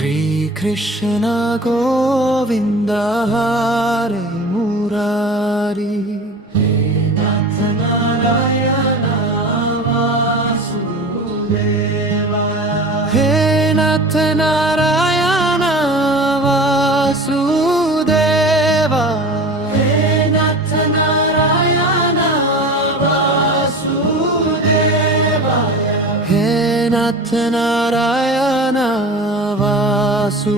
श्रीकृष्ण गोविन्द हरे मुरारी हे नाथ नारायण वासुदेवाय हे नाथ नारायण वासुदेवाय हे नाथ नारायण वासुदेवाय हे नाथ नारायण वासुदेवाय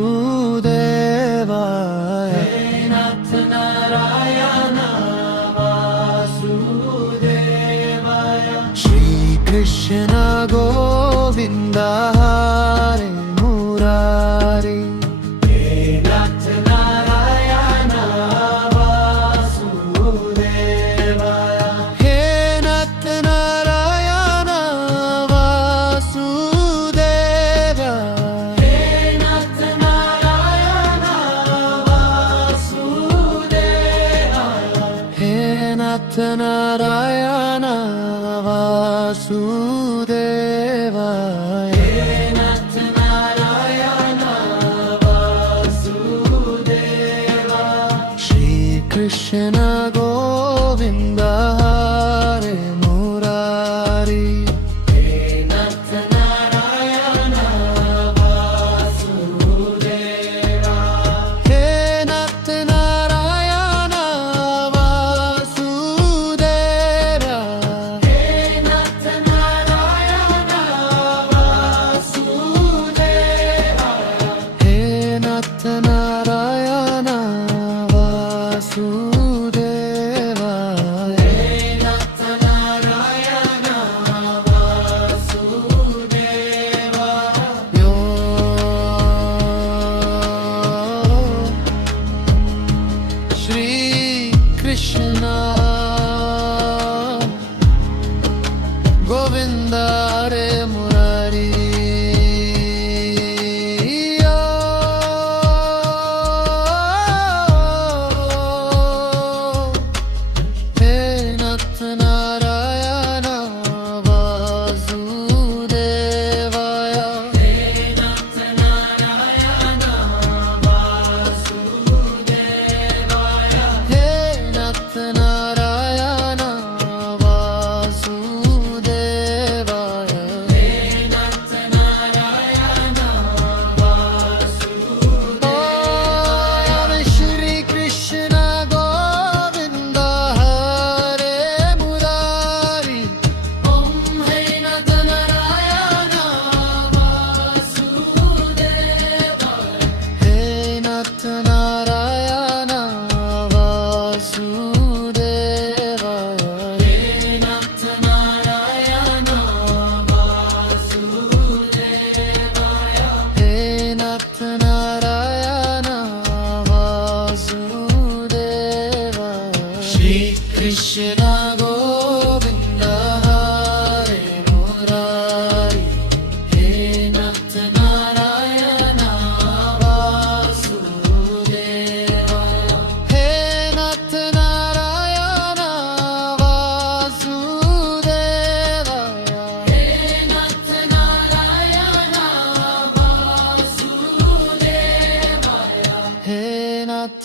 हे नाथ नारायण वासुदेवाय श्री कृष्ण गोविंद हरे मुरारी हे नाथ नारायण वासुदेवाय हे नाथ नारायण वासुदेवाय नाथ नारायण वासुदेवाय हे नाथ नारायण वासुदेवाय श्री कृष्ण गोविंद हरे मुरारी हे नाथ नारायण वासुदेवाय हे नाथ नारायण नारायण वासुदेवाय हे नाथ नारायण वासुदेवाय यो श्री कृष्ण गोविंद हरे मुरारी नारायण वासुदेवाय हे नाथ नारायण वासुदेवाय हे नाथ नारायण वासुदेवाय हे नाथ नारायण वासुदेवाय श्री कृष्ण गोविंद हरे मुरारी ओम हे नाथ नारायण वासुदेवाय हे नाथ नारायण वासुदेवाय हे नाथ नारायण वासुदेवाय हे नाथ नारायण वासुदेवाय श्री कृष्ण गोविंद हरे मुरारी हे नाथ नारायण वासुदेवाय हे नाथ नारायण वासुदेवाय हे नाथ नारायण वासुदेवाय हे नाथ